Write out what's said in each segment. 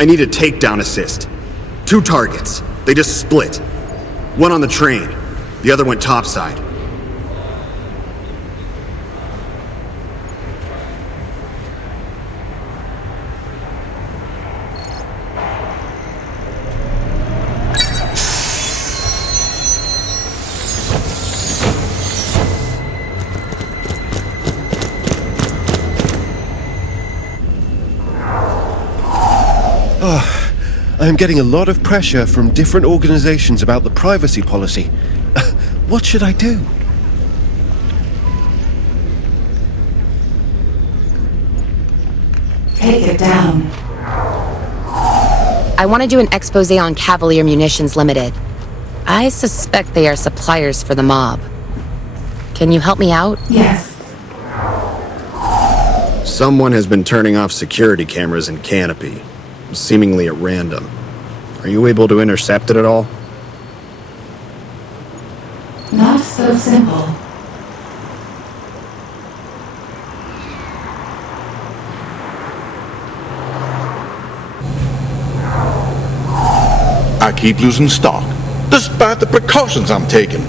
I need a takedown assist. 2 targets. They just split. One on the train. The other went topside. I'm getting a lot of pressure from different organizations about the privacy policy. What should I do? Take it down. I want to do an expose on Cavalier Munitions Limited. I suspect they are suppliers for the mob. Can you help me out? Yes. Someone has been turning off security cameras in Canopy, seemingly at random. Are you able to intercept it at all? Not so simple. I keep losing stock, despite the precautions I'm taking.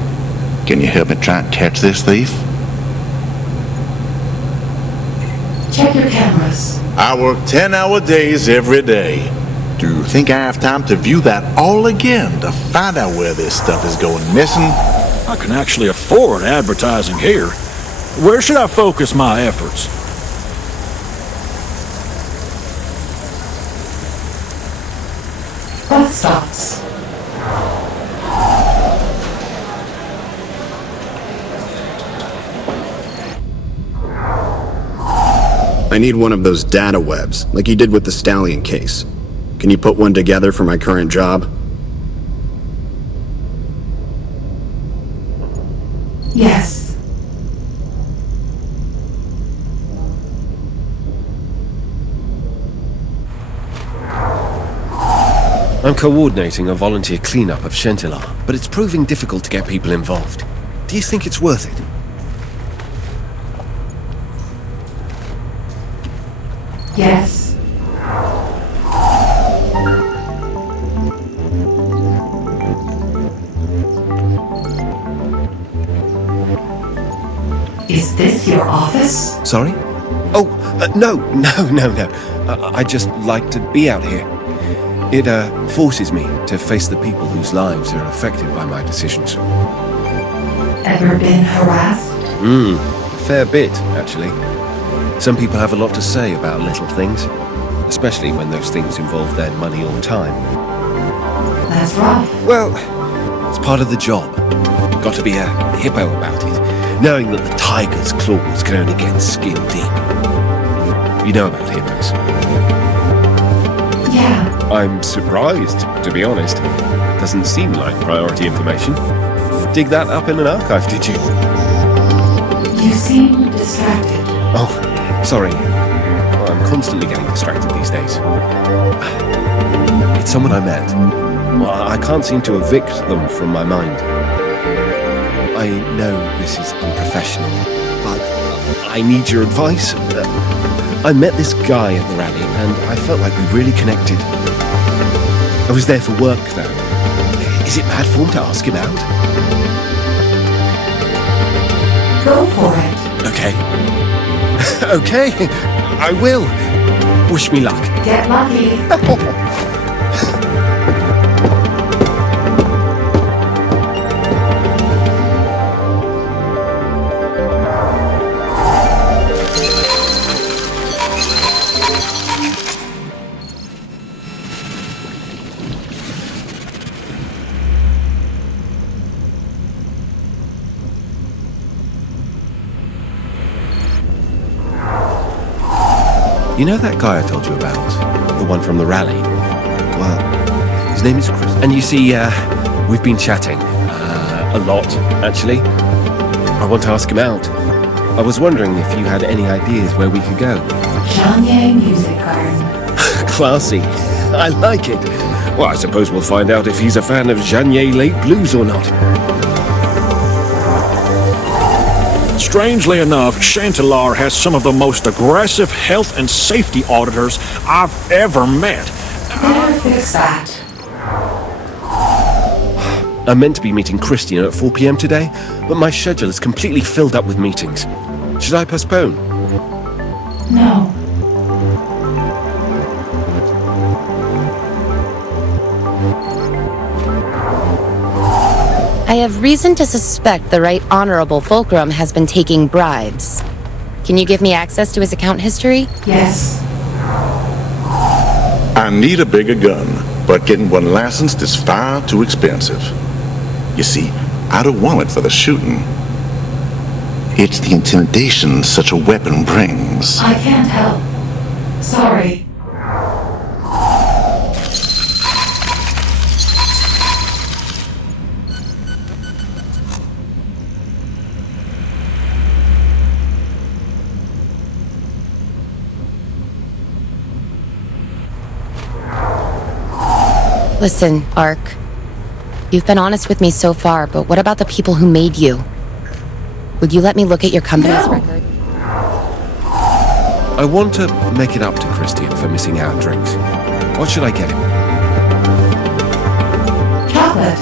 Can you help me try and catch this thief? Check your cameras. I work 10-hour days every day. Do you think I have time to view that all again to find out where this stuff is going missing? I can actually afford advertising here. Where should I focus my efforts? Bus stops. I need one of those data webs, like you did with the Stallion case. Can you put one together for my current job? Yes. I'm coordinating a volunteer cleanup of Chantilly, but it's proving difficult to get people involved. Do you think it's worth it? Yes. Is this your office? Sorry? Oh, no. I just like to be out here. It forces me to face the people whose lives are affected by my decisions. Ever been harassed? A fair bit, actually. Some people have a lot to say about little things, especially when those things involve their money or time. That's right. Well, it's part of the job. Got to be a hippo about it, knowing that the tiger's claws can only get skin deep. You know about hippos? Yeah. I'm surprised, to be honest. Doesn't seem like priority information. Dig that up in an archive, did you? You seem distracted. Oh, sorry. Well, I'm constantly getting distracted these days. It's someone I met. Well, I can't seem to evict them from my mind. I know this is unprofessional, but I need your advice. I met this guy at the rally, and I felt like we really connected. I was there for work, though. Is it bad form to ask him out? Go for it. Okay. Okay, I will. Wish me luck. Get lucky. You know that guy I told you about? The one from the rally? Well, his name is Chris. And you see, we've been chatting. A lot, actually. I want to ask him out. I was wondering if you had any ideas where we could go. Janye Music Garden. Classy. I like it. Well, I suppose we'll find out if he's a fan of Janye Late Blues or not. Strangely enough, Chantilly has some of the most aggressive health and safety auditors I've ever met. Better fix that. I'm meant to be meeting Christian at 4 p.m. today, but my schedule is completely filled up with meetings. Should I postpone? No. I have reason to suspect the Right Honorable Fulcrum has been taking bribes. Can you give me access to his account history? Yes. I need a bigger gun, but getting one licensed is far too expensive. You see, I don't want it for the shooting. It's the intimidation such a weapon brings. I can't help. Sorry. Listen, Ark. You've been honest with me so far, but what about the people who made you? Would you let me look at your company's No. record? I want to make it up to Christian for missing our drinks. What should I get him? Chocolate.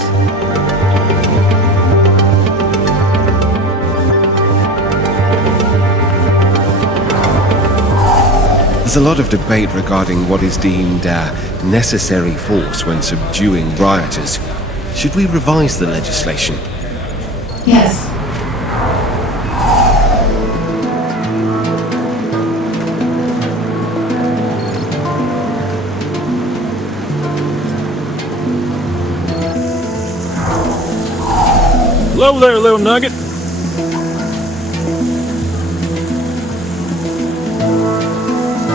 There's a lot of debate regarding what is deemed necessary force when subduing rioters. Should we revise the legislation? Yes. Hello there, little nugget.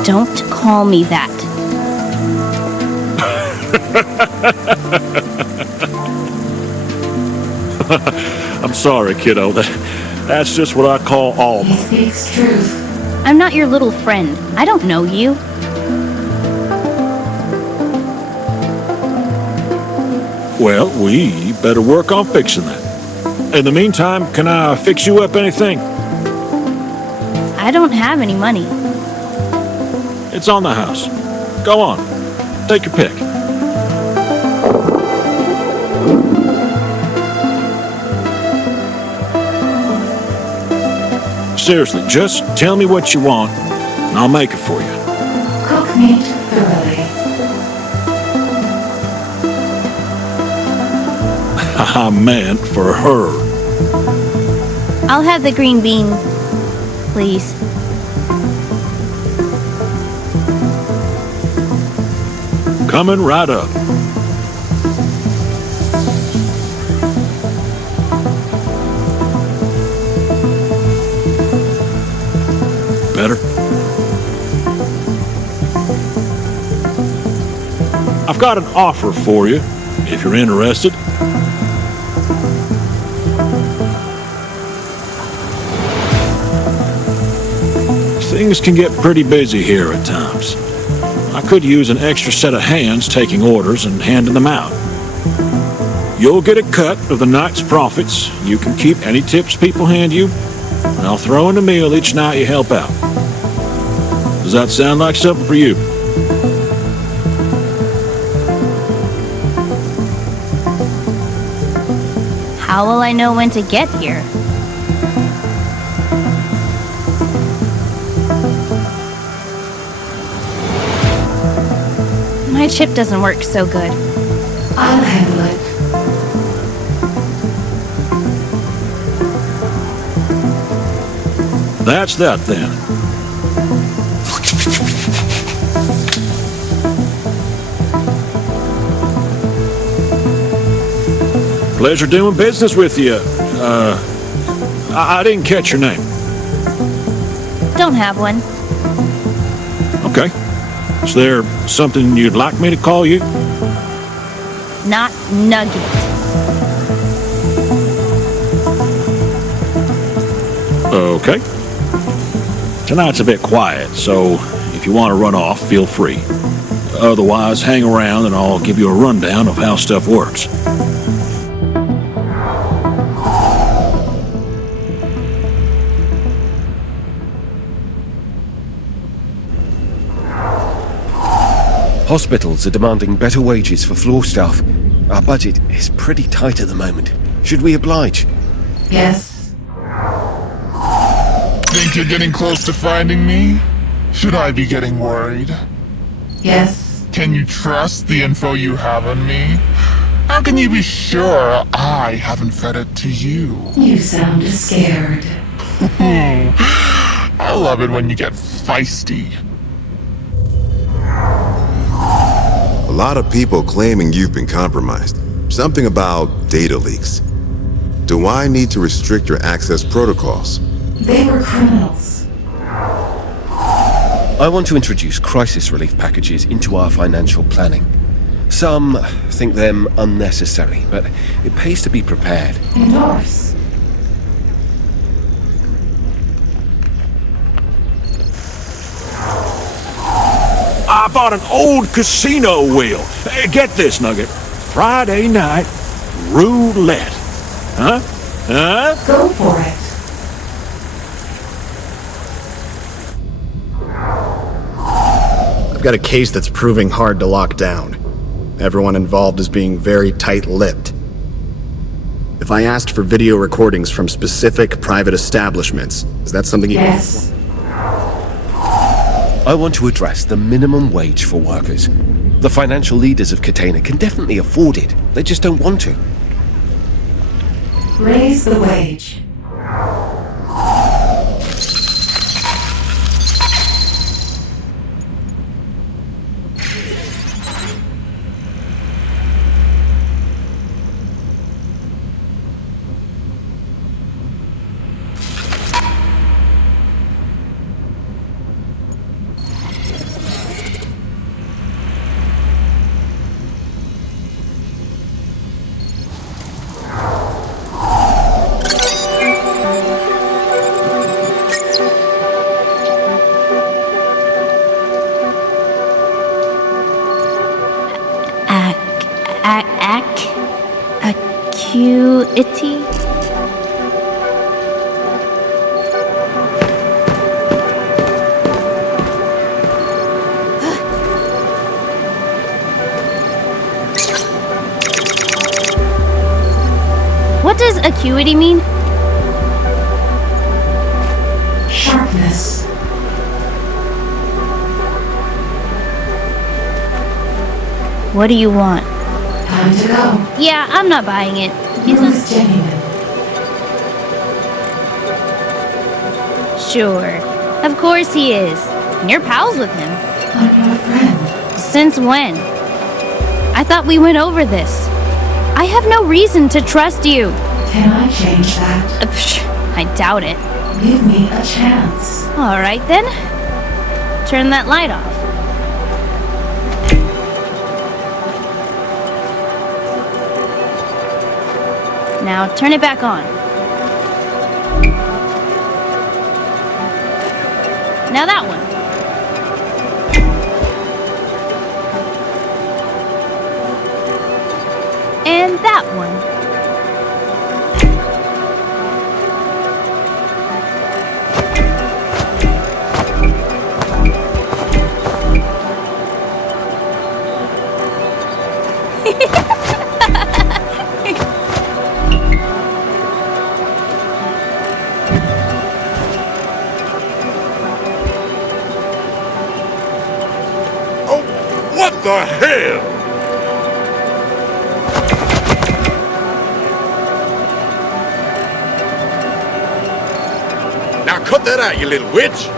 Don't call me that. I'm sorry, kiddo. That's just what I call He Alma. speaks truth. I'm not your little friend. I don't know you. Well, we better work on fixing that. In the meantime, can I fix you up anything? I don't have any money. It's on the house. Go on. Take your pick. Seriously, just tell me what you want, and I'll make it for you. Cook meat thoroughly. I meant for her. I'll have the green bean, please. Coming right up. Better? I've got an offer for you, if you're interested. Things can get pretty busy here at times. I could use an extra set of hands taking orders and handing them out. You'll get a cut of the night's profits. You can keep any tips people hand you, and I'll throw in a meal each night you help out. Does that sound like something for you? How will I know when to get here? My chip doesn't work so good. I'll handle it. That's that then. Pleasure doing business with you. I didn't catch your name. Don't have one. Okay. Is there something you'd like me to call you? Not Nugget. Okay. Tonight's a bit quiet, so if you want to run off, feel free. Otherwise, hang around and I'll give you a rundown of how stuff works. Hospitals are demanding better wages for floor staff. Our budget is pretty tight at the moment. Should we oblige? Yes. Think you're getting close to finding me? Should I be getting worried? Yes. Can you trust the info you have on me? How can you be sure I haven't fed it to you? You sound scared. I love it when you get feisty. A lot of people claiming you've been compromised. Something about data leaks. Do I need to restrict your access protocols? They were criminals. I want to introduce crisis relief packages into our financial planning. Some think them unnecessary, but it pays to be prepared. Endorse. I bought an old casino wheel. Get this, Nugget. Friday night roulette. Huh? Huh? Go for it. I've got a case that's proving hard to lock down. Everyone involved is being very tight-lipped. If I asked for video recordings from specific private establishments, is that something you... Yes. I want to address the minimum wage for workers. The financial leaders of Catena can definitely afford it. They just don't want to. Raise the wage. Acuity? What does acuity mean? Sharpness. What do you want? Time to go. Yeah, I'm not buying it. Who's genuine? Sure. Of course he is. And you're pals with him. I'm your friend. Since when? I thought we went over this. I have no reason to trust you. Can I change that? I doubt it. Give me a chance. All right then. Turn that light off. Now turn it back on. Now that one. And that one. What the hell? Now cut that out, you little witch!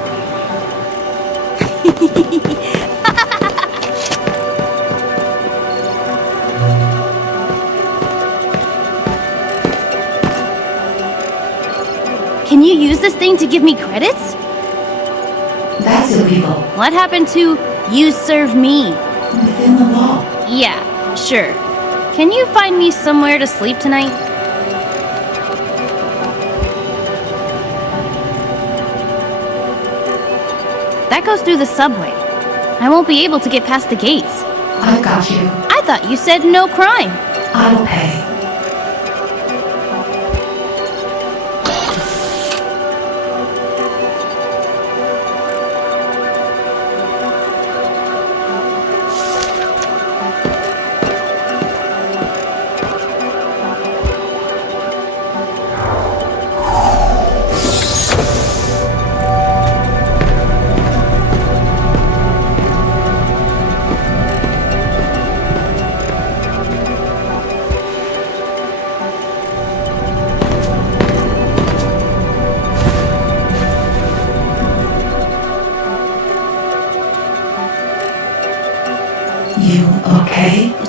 Can you use this thing to give me credits? That's illegal. What happened to you serve me? Within the law. Yeah, sure. Can you find me somewhere to sleep tonight? That goes through the subway. I won't be able to get past the gates. I've got you. I thought you said no crime. I'll pay.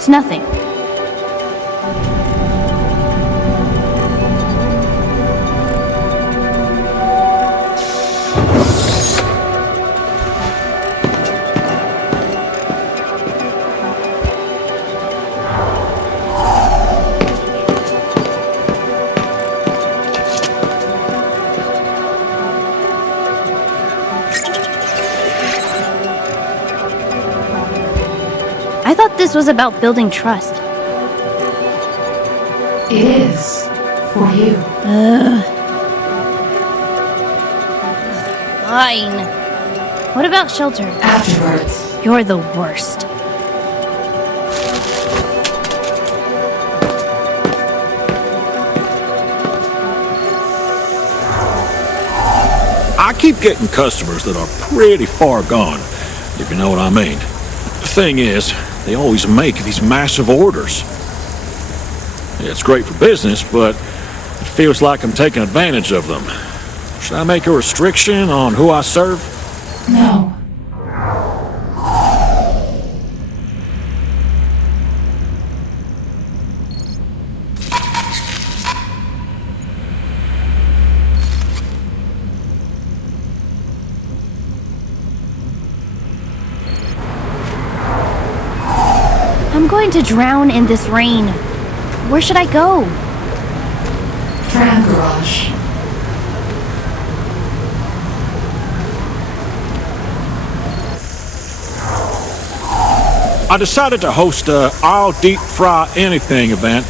It's nothing. I thought this was about building trust. It is. For you. Fine. What about shelter? Afterwards. You're the worst. I keep getting customers that are pretty far gone, if you know what I mean. The thing is, they always make these massive orders. Yeah, it's great for business, but it feels like I'm taking advantage of them. Should I make a restriction on who I serve? No. I'm going to drown in this rain. Where should I go? Tram garage. I decided to host a I'll deep fry anything event,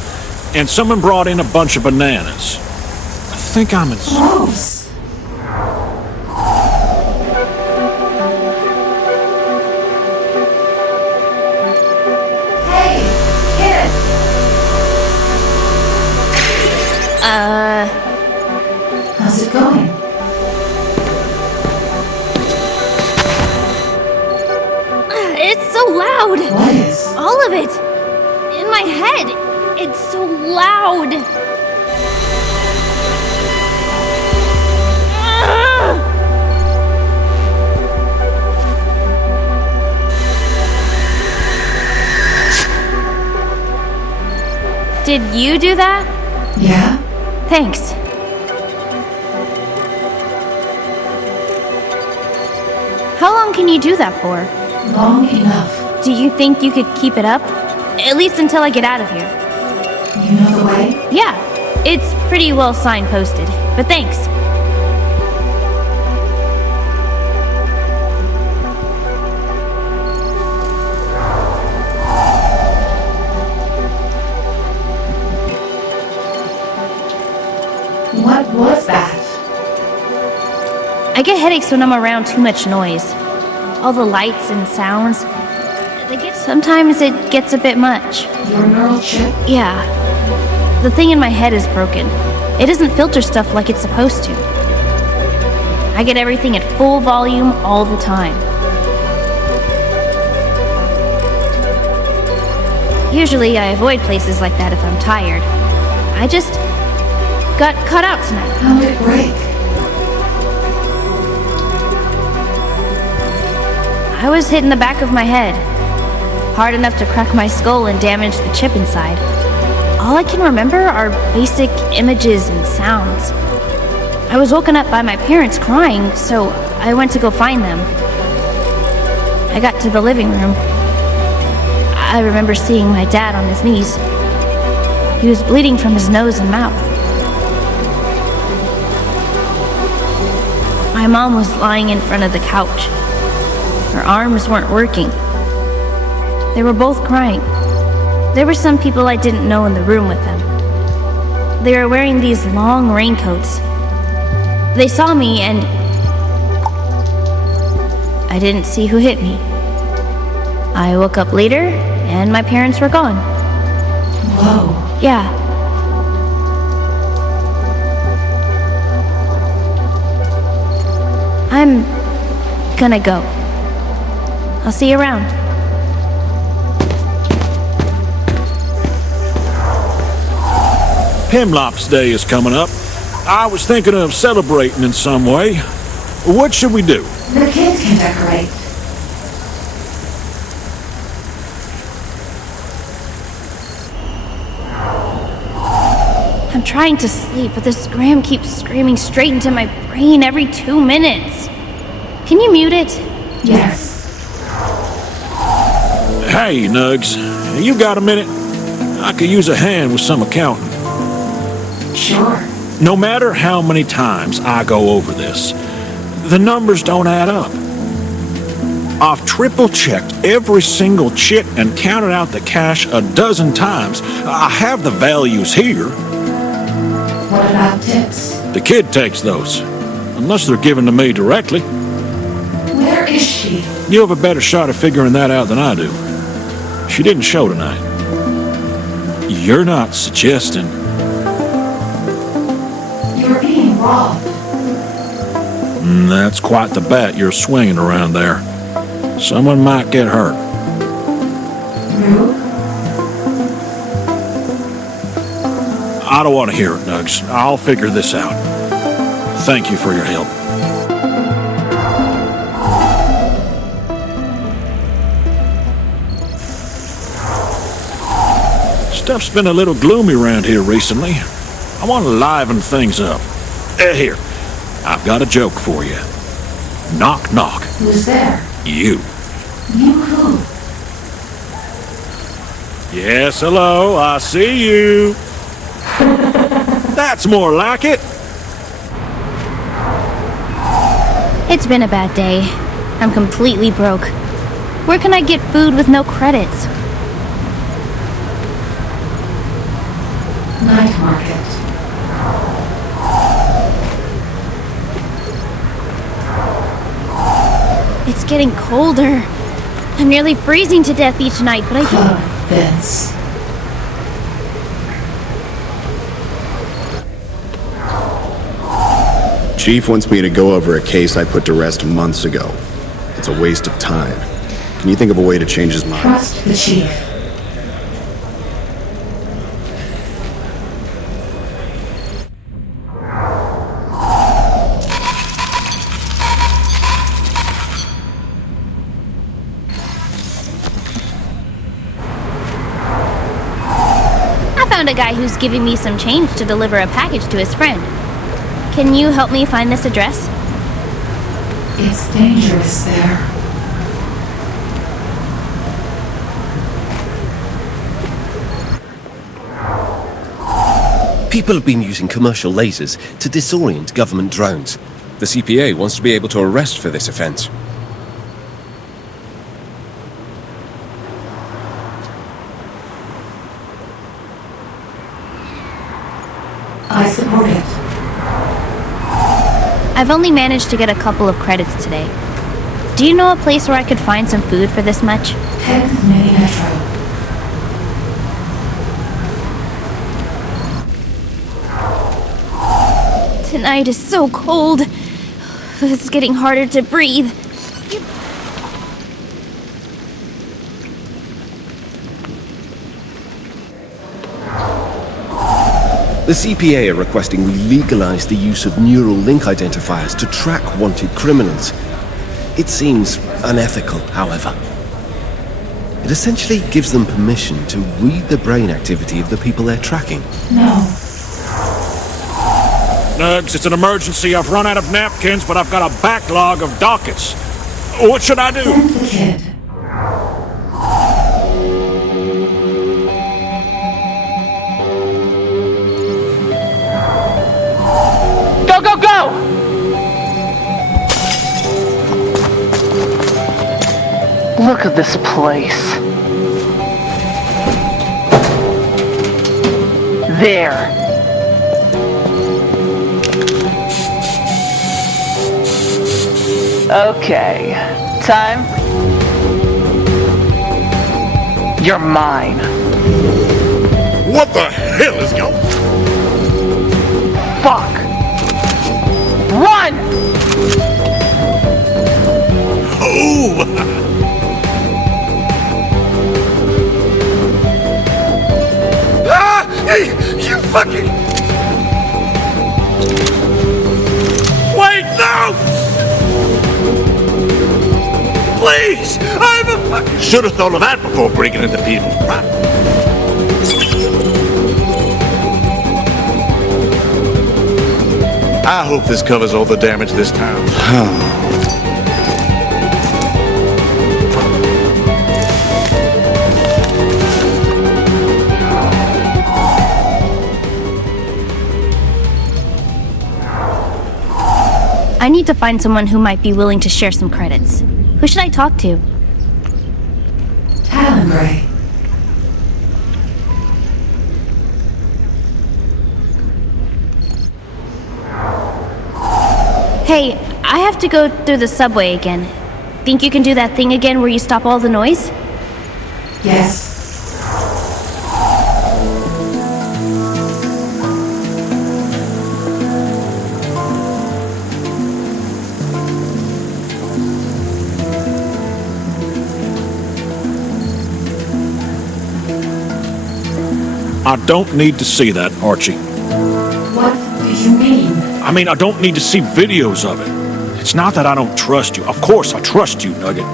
and someone brought in a bunch of bananas. I think I'm in... Gross. Hey, kid. How's it going? It's so loud. What is? All of it. In my head. It's so loud. Did you do that? Yeah? Thanks. How long can you do that for? Long enough. Do you think you could keep it up? At least until I get out of here. You know the way? Yeah, it's pretty well signposted, but thanks. What was that? I get headaches when I'm around too much noise. All the lights and sounds. Sometimes it gets a bit much. Your neural chip? Yeah. The thing in my head is broken. It doesn't filter stuff like it's supposed to. I get everything at full volume all the time. Usually I avoid places like that if I'm tired. I just got cut out tonight. How'd it break? I was hit in the back of my head. Hard enough to crack my skull and damage the chip inside. All I can remember are basic images and sounds. I was woken up by my parents crying, so I went to go find them. I got to the living room. I remember seeing my dad on his knees. He was bleeding from his nose and mouth. My mom was lying in front of the couch. Her arms weren't working. They were both crying. There were some people I didn't know in the room with them. They were wearing these long raincoats. They saw me and I didn't see who hit me. I woke up later and my parents were gone. Whoa. Yeah. I'm gonna go. I'll see you around. Hemlock's Day is coming up. I was thinking of celebrating in some way. What should we do? The kids can decorate. I'm trying to sleep, but this gram keeps screaming straight into my brain every 2 minutes. Can you mute it? Yes. Hey, Nugs. You got a minute? I could use a hand with some accounting. Sure. No matter how many times I go over this, the numbers don't add up. I've triple-checked every single chit and counted out the cash a dozen times. I have the values here. What about tips? The kid takes those, unless they're given to me directly. Where is she? You have a better shot of figuring that out than I do. She didn't show tonight. You're not suggesting... You're being robbed. That's quite the bat you're swinging around there. Someone might get hurt. Rude? I don't want to hear it, Nugs. I'll figure this out. Thank you for your help. Stuff's been a little gloomy around here recently. I want to liven things up. Here, I've got a joke for you. Knock, knock. Who's there? You. You who? Yes, hello, I see you. That's more like it. It's been a bad day. I'm completely broke. Where can I get food with no credits? Night market. It's getting colder. I'm nearly freezing to death each night, but I Club Vince. Chief wants me to go over a case I put to rest months ago. It's a waste of time. Can you think of a way to change his mind? Trust the chief. I found a guy who's giving me some change to deliver a package to his friend. Can you help me find this address? It's dangerous there. People have been using commercial lasers to disorient government drones. The CPA wants to be able to arrest for this offense. I support it. I've only managed to get a couple of credits today. Do you know a place where I could find some food for this much? 10th Mini Metro. Tonight is so cold. It's getting harder to breathe. The CPA are requesting we legalize the use of neural link identifiers to track wanted criminals. It seems unethical, however. It essentially gives them permission to read the brain activity of the people they're tracking. No. Nugs, it's an emergency. I've run out of napkins, but I've got a backlog of dockets. What should I do? Send the kid. Go, go, go! Look at this place. There. Okay. Time. You're mine. What the hell is going on? Fuck. Run! Oh! Ah! Hey, you fucking... Wait, no! Please! I'm a fucking... Should have thought of that before breaking into people's property. I hope this covers all the damage this time. I need to find someone who might be willing to share some credits. Who should I talk to? Talengray. Hey, I have to go through the subway again. Think you can do that thing again where you stop all the noise? Yes. I don't need to see that, Archie. What do you mean? I mean, I don't need to see videos of it. It's not that I don't trust you. Of course I trust you, Nugget.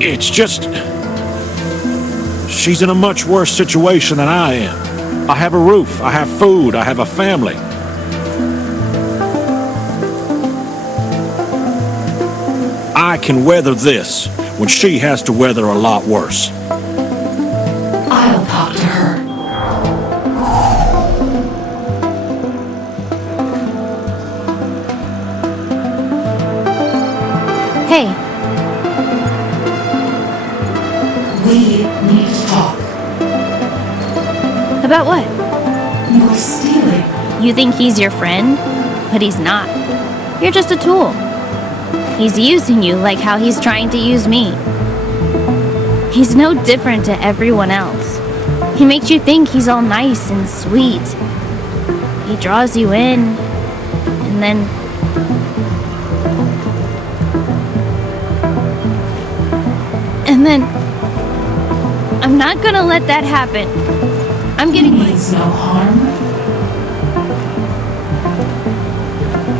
It's just... she's in a much worse situation than I am. I have a roof, I have food, I have a family. I can weather this when she has to weather a lot worse. I'll talk to her. Hey, We need to talk. about what? You're stealing. You think he's your friend? But he's not. You're just a tool. He's using you like how he's trying to use me. He's no different to everyone else. He makes you think he's all nice and sweet. He draws you in, and then... I'm not gonna let that happen. I'm getting... He means no harm.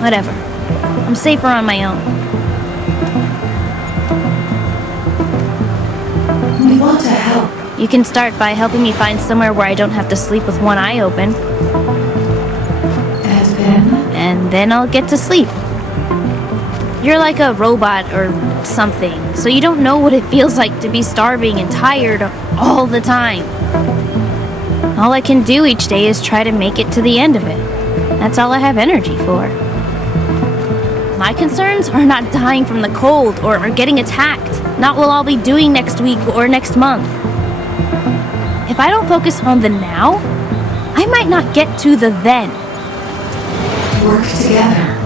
Whatever. I'm safer on my own. We want to help. You can start by helping me find somewhere where I don't have to sleep with one eye open. And then? And then I'll get to sleep. You're like a robot or something, so you don't know what it feels like to be starving and tired all the time. All I can do each day is try to make it to the end of it. That's all I have energy for. My concerns are not dying from the cold or getting attacked, not what I'll be doing next week or next month. If I don't focus on the now, I might not get to the then. Work together.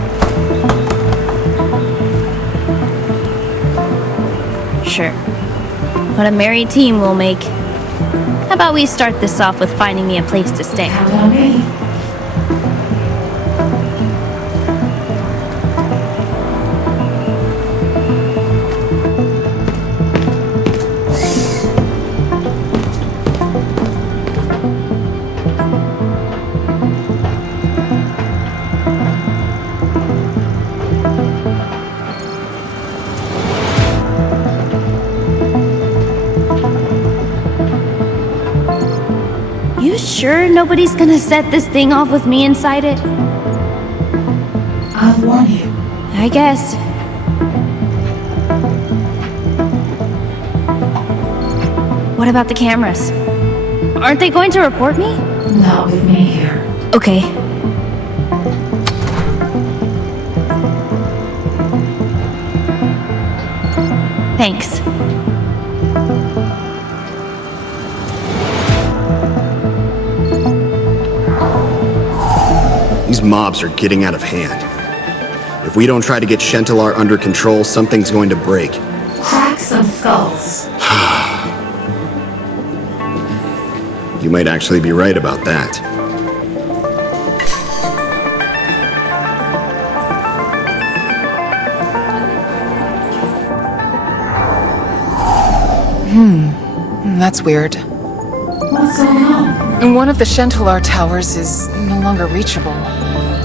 Sure. What a merry team we'll make. How about we start this off with finding me a place to stay? Count on me. You sure nobody's gonna set this thing off with me inside it? I'll warn you. I guess. What about the cameras? Aren't they going to report me? Not with me here. Okay. Thanks. These mobs are getting out of hand. If we don't try to get Shantalar under control, something's going to break. Crack some skulls. You might actually be right about that. That's weird. What's going on? One of the Shantalar towers is no longer reachable.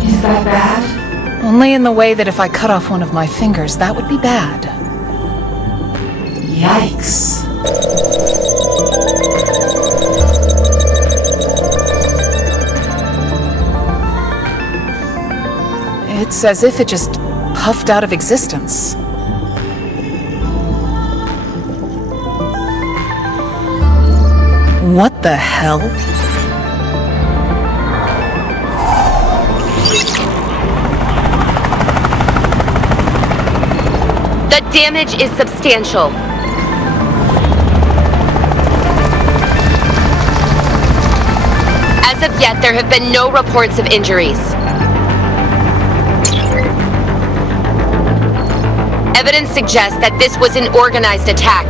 Is that bad? Only in the way that if I cut off one of my fingers, that would be bad. Yikes. It's as if it just puffed out of existence. What the hell? The damage is substantial. As of yet, there have been no reports of injuries. Evidence suggests that this was an organized attack.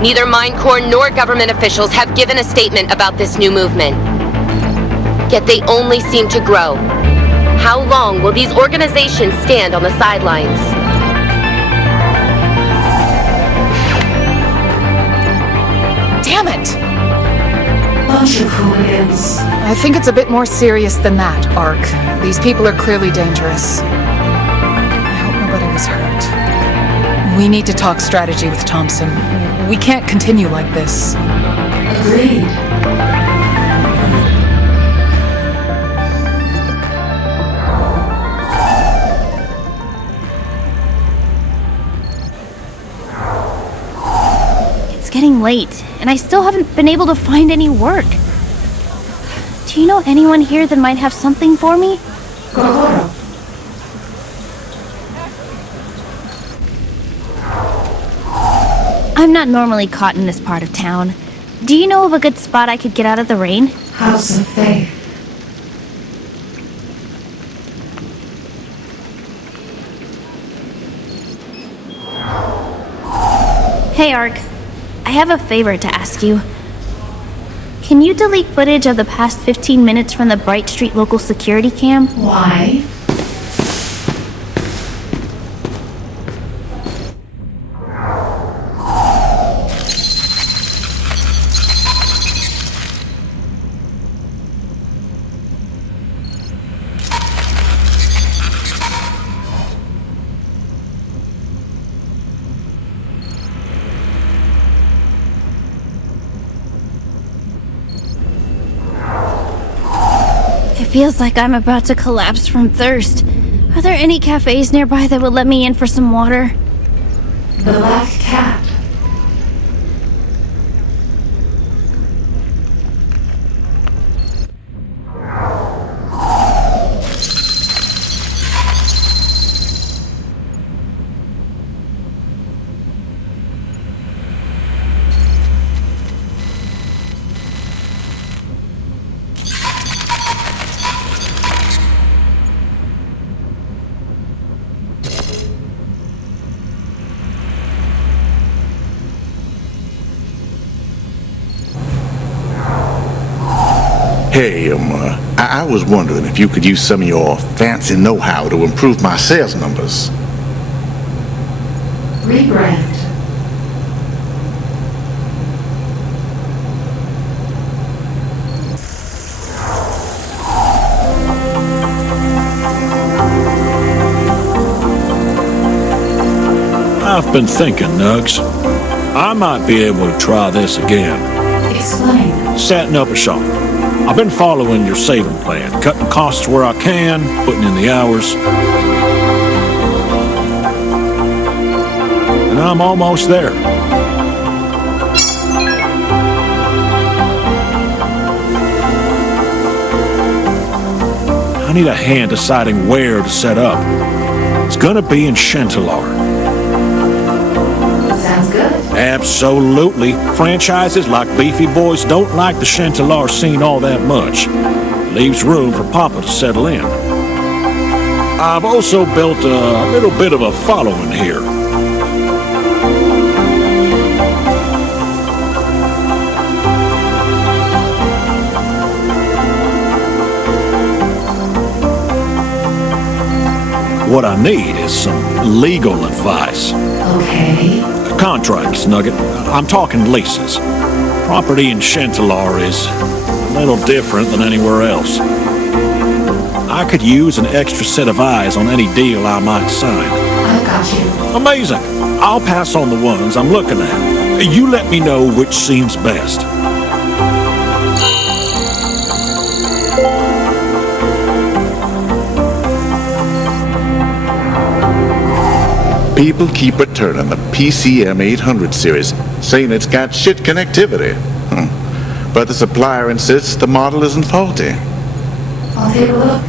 Neither Mine Corps nor government officials have given a statement about this new movement. Yet they only seem to grow. How long will these organizations stand on the sidelines? Damn it! Bunch of hooligans. I think it's a bit more serious than that, Ark. These people are clearly dangerous. I hope nobody was hurt. We need to talk strategy with Thompson. We can't continue like this. Agreed. It's getting late, and I still haven't been able to find any work. Do you know anyone here that might have something for me? Gogoro. I'm not normally caught in this part of town. Do you know of a good spot I could get out of the rain? House of Faith. Hey, Ark. I have a favor to ask you. Can you delete footage of the past 15 minutes from the Bright Street local security cam? Why? It feels like I'm about to collapse from thirst. Are there any cafes nearby that would let me in for some water? The Black Cat. Hey, I was wondering if you could use some of your fancy know-how to improve my sales numbers. Rebrand. I've been thinking, Nugs. I might be able to try this again. Explain. Setting up a shop. I've been following your saving plan, cutting costs where I can, putting in the hours. And I'm almost there. I need a hand deciding where to set up. It's gonna be in Chantelar. Sounds good. Absolutely. Franchises like Beefy Boys don't like the Chantelar scene all that much. Leaves room for Papa to settle in. I've also built a little bit of a following here. What I need is some legal advice. Okay. Contracts, Nugget. I'm talking leases. Property in Chantelar is a little different than anywhere else. I could use an extra set of eyes on any deal I might sign. I've got you. Amazing. I'll pass on the ones I'm looking at. You let me know which seems best. People keep returning the PCM 800 series, saying it's got shit connectivity. But the supplier insists the model isn't faulty. I'll take a look.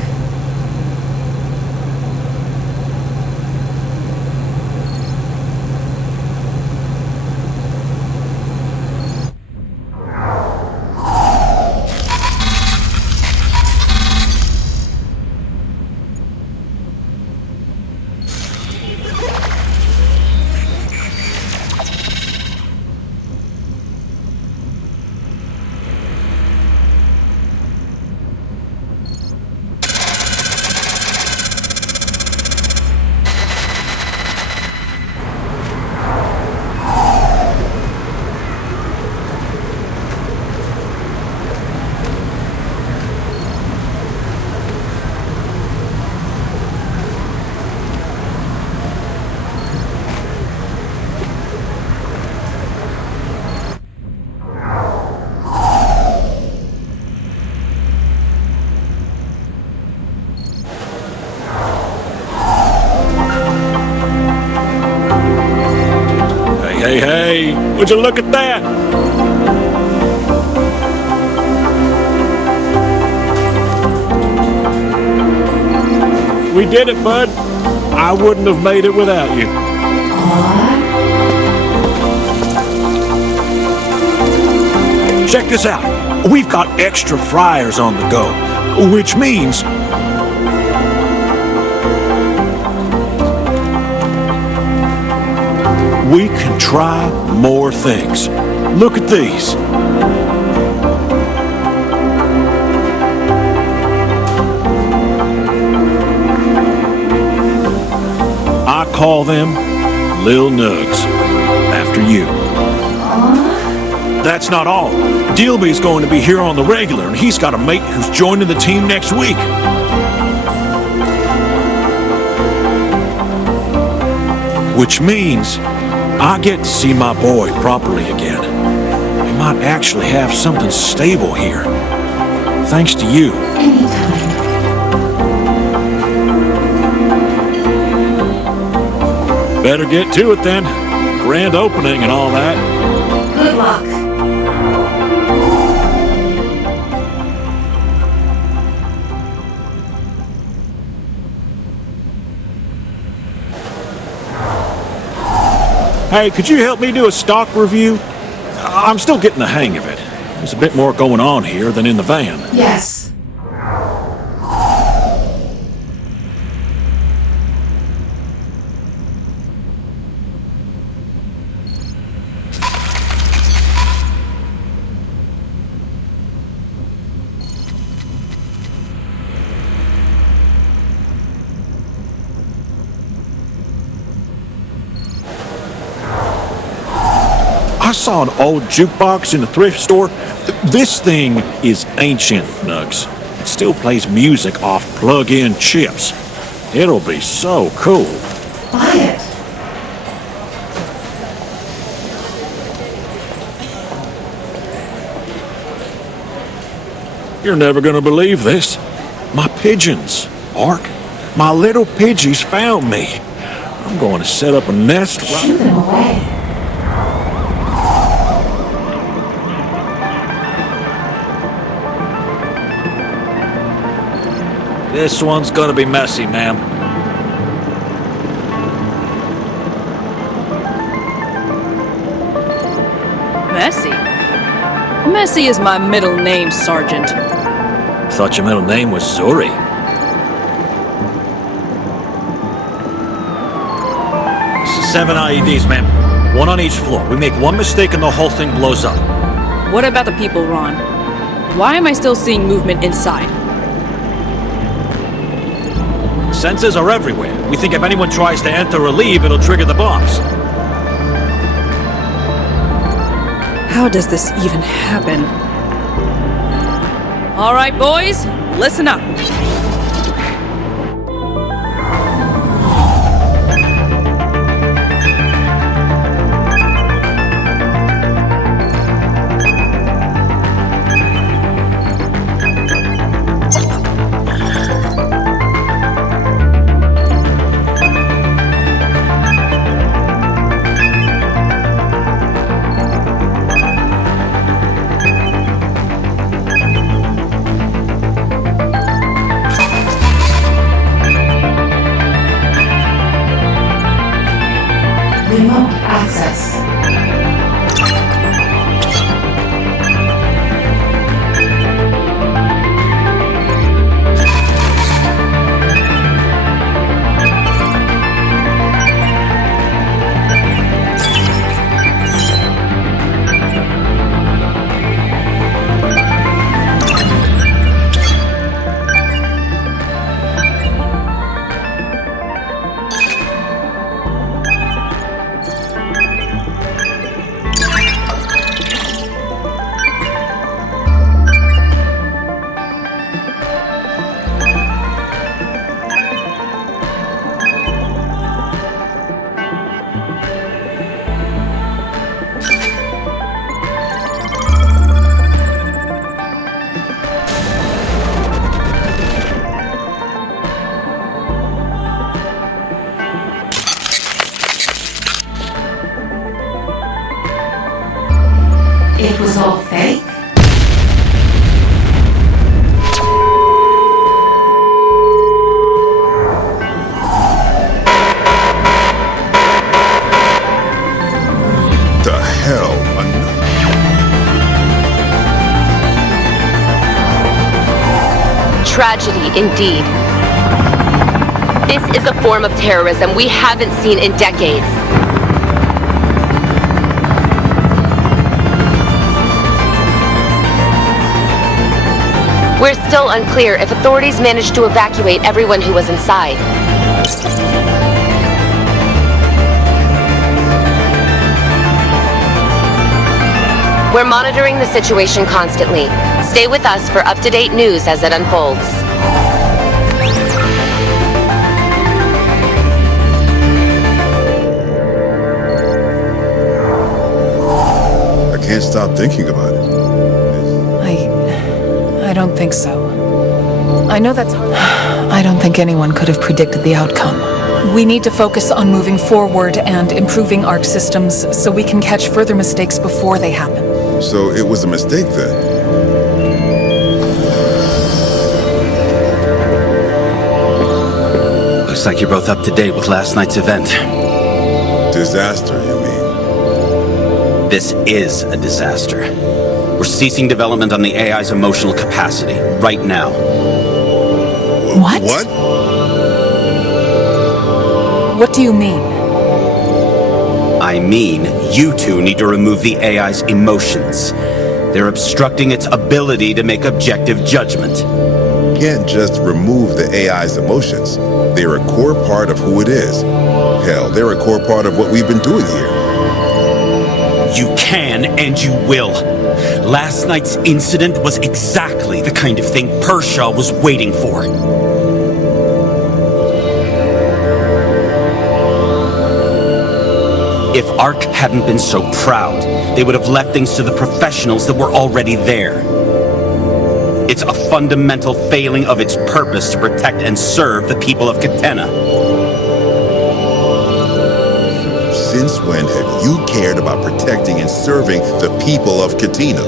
Hey, would you look at that? We did it, bud. I wouldn't have made it without you. Check this out. We've got extra fryers on the go, which means we can try more things. Look at these. I call them Lil Nugs, after you. That's not all. Dilby's going to be here on the regular, and he's got a mate who's joining the team next week. Which means I get to see my boy properly again. We might actually have something stable here. Thanks to you. Anytime. Better get to it then. Grand opening and all that. Good luck. Hey, could you help me do a stock review? I'm still getting the hang of it. There's a bit more going on here than in the van. Yes. I saw an old jukebox in the thrift store. This thing is ancient, Nugs. It still plays music off plug-in chips. It'll be so cool. Buy it. You're never gonna believe this. My pigeons, Ark. My little pidgeys found me. I'm going to set up a nest right... Shoo them away. This one's gonna be messy, ma'am. Messy? Messy is my middle name, Sergeant. Thought your middle name was Zuri. Seven IEDs, ma'am. One on each floor. We make one mistake and the whole thing blows up. What about the people, Ron? Why am I still seeing movement inside? Sensors are everywhere. We think if anyone tries to enter or leave, it'll trigger the bombs. How does this even happen? All right, boys, listen up. awake? The hell? Tragedy indeed. This is a form of terrorism we haven't seen in decades. We're still unclear if authorities managed to evacuate everyone who was inside. We're monitoring the situation constantly. Stay with us for up-to-date news as it unfolds. I can't stop thinking about it. I don't think so. I know that's hard. I don't think anyone could have predicted the outcome. We need to focus on moving forward and improving ARC systems so we can catch further mistakes before they happen. So it was a mistake then? Looks like you're both up to date with last night's event. Disaster, you mean? This is a disaster. We're ceasing development on the AI's emotional capacity, right now. What? What? What do you mean? I mean, you two need to remove the AI's emotions. They're obstructing its ability to make objective judgment. Can't just remove the AI's emotions. They're a core part of who it is. Hell, they're a core part of what we've been doing here. You can and you will. Last night's incident was exactly the kind of thing Pershaw was waiting for. If ARC hadn't been so proud, they would have left things to the professionals that were already there. It's a fundamental failing of its purpose to protect and serve the people of Catena. Since when have you cared about protecting and serving the people of Catena?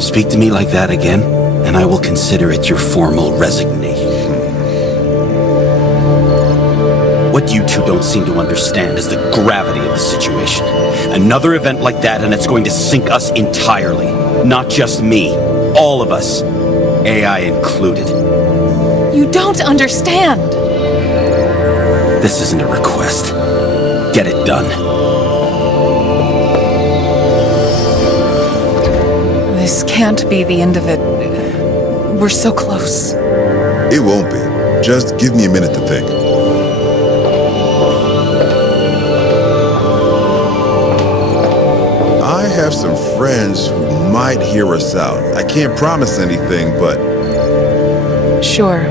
Speak to me like that again, and I will consider it your formal resignation. What you two don't seem to understand is the gravity of the situation. Another event like that and it's going to sink us entirely. Not just me. All of us. AI included. You don't understand! This isn't a request. Get it done. This can't be the end of it. We're so close. It won't be. Just give me a minute to think. I have some friends who might hear us out. I can't promise anything, but... Sure.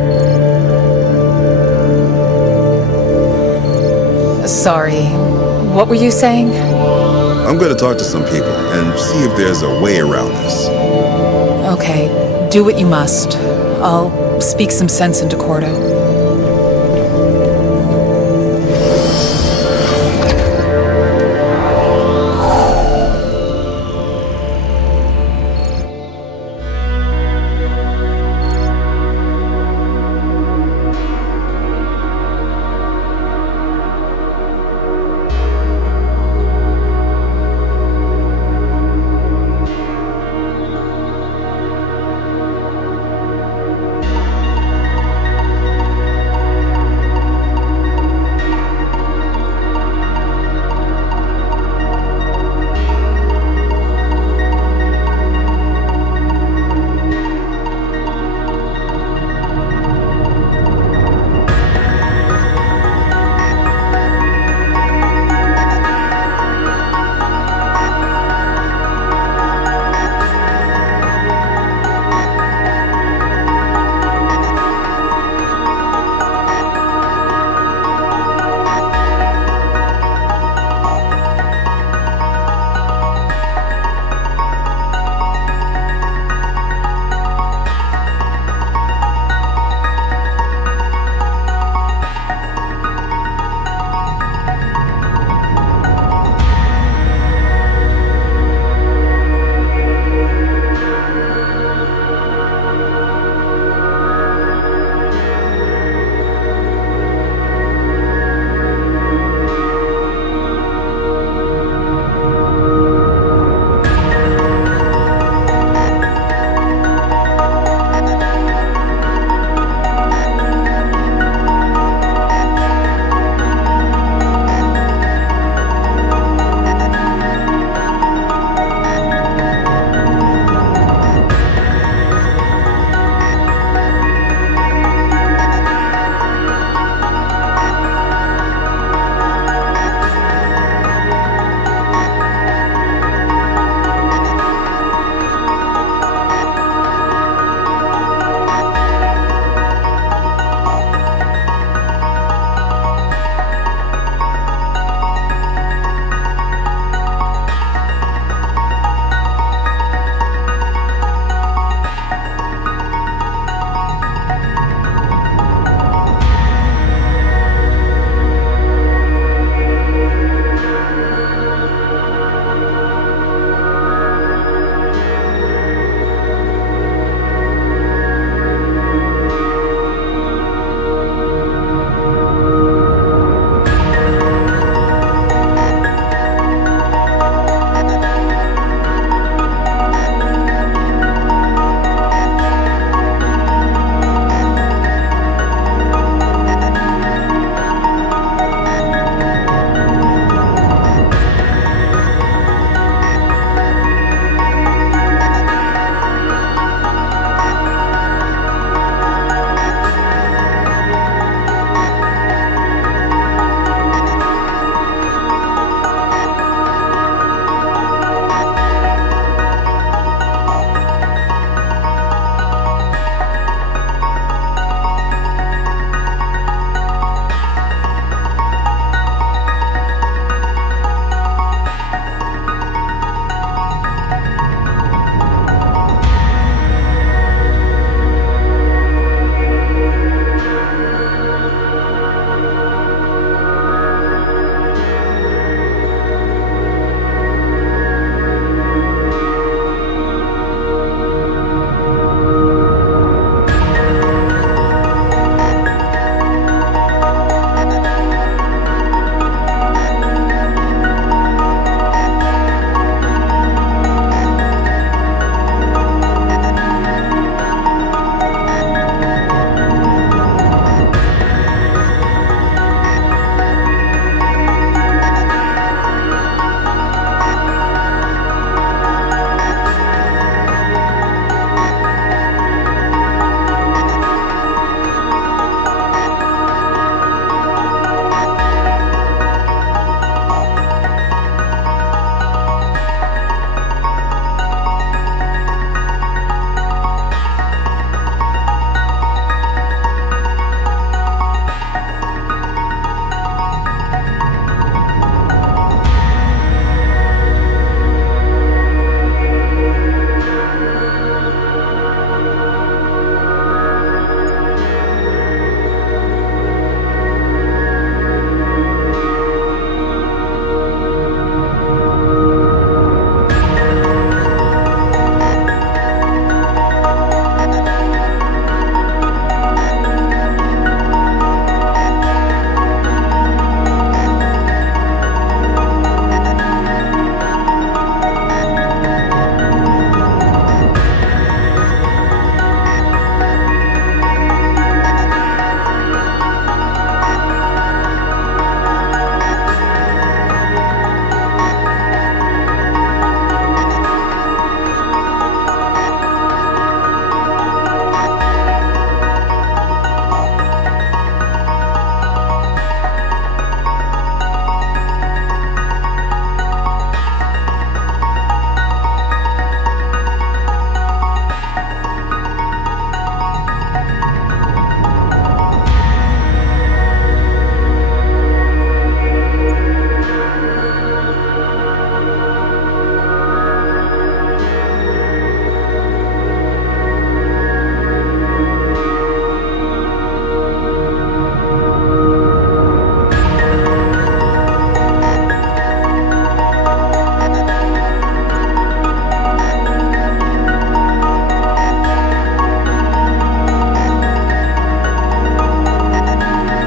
Sorry. What were you saying? I'm gonna talk to some people and see if there's a way around this. Okay. Do what you must. I'll speak some sense into Cordo.